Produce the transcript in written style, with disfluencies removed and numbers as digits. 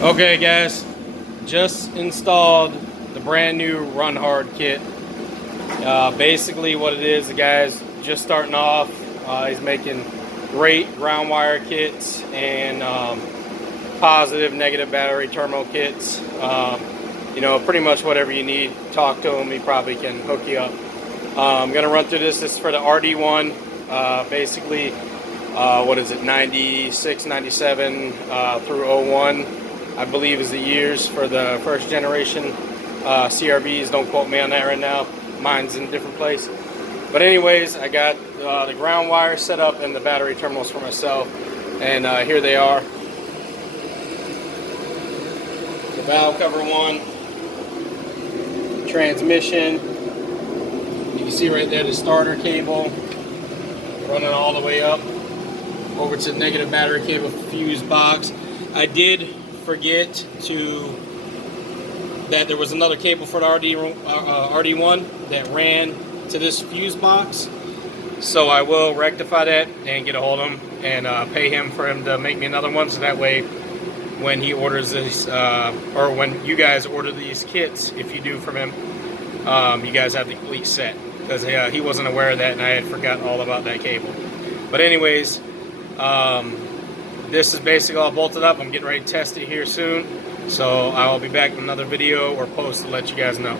Okay guys, just installed the brand new Run Hard kit. Basically what it is, the guy's just starting off. He's making great ground wire kits and positive, negative battery terminal kits. You know, pretty much whatever you need. Talk to him, he probably can hook you up. I'm going to run through this. This is for the RD1. Basically, what is it, 96, 97 through 01. I believe is the years for the first generation CRVs. Don't quote me on that right now. Mine's in a different place. But anyways, I got the ground wire set up and the battery terminals for myself. And here they are. The valve cover one. Transmission. You can see right there the starter cable. Running all the way up over to the negative battery cable fuse box. I did forget that there was another cable for the RD1 that ran to this fuse box, so I will rectify that and get a hold of him and pay him for him to make me another one, so that way when he orders this or when you guys order these kits, if you do from him, you guys have the complete set, because he wasn't aware of that and I had forgotten all about that cable. But anyways, this is basically all bolted up. I'm getting ready to test it here soon, so I will be back with another video or post to let you guys know.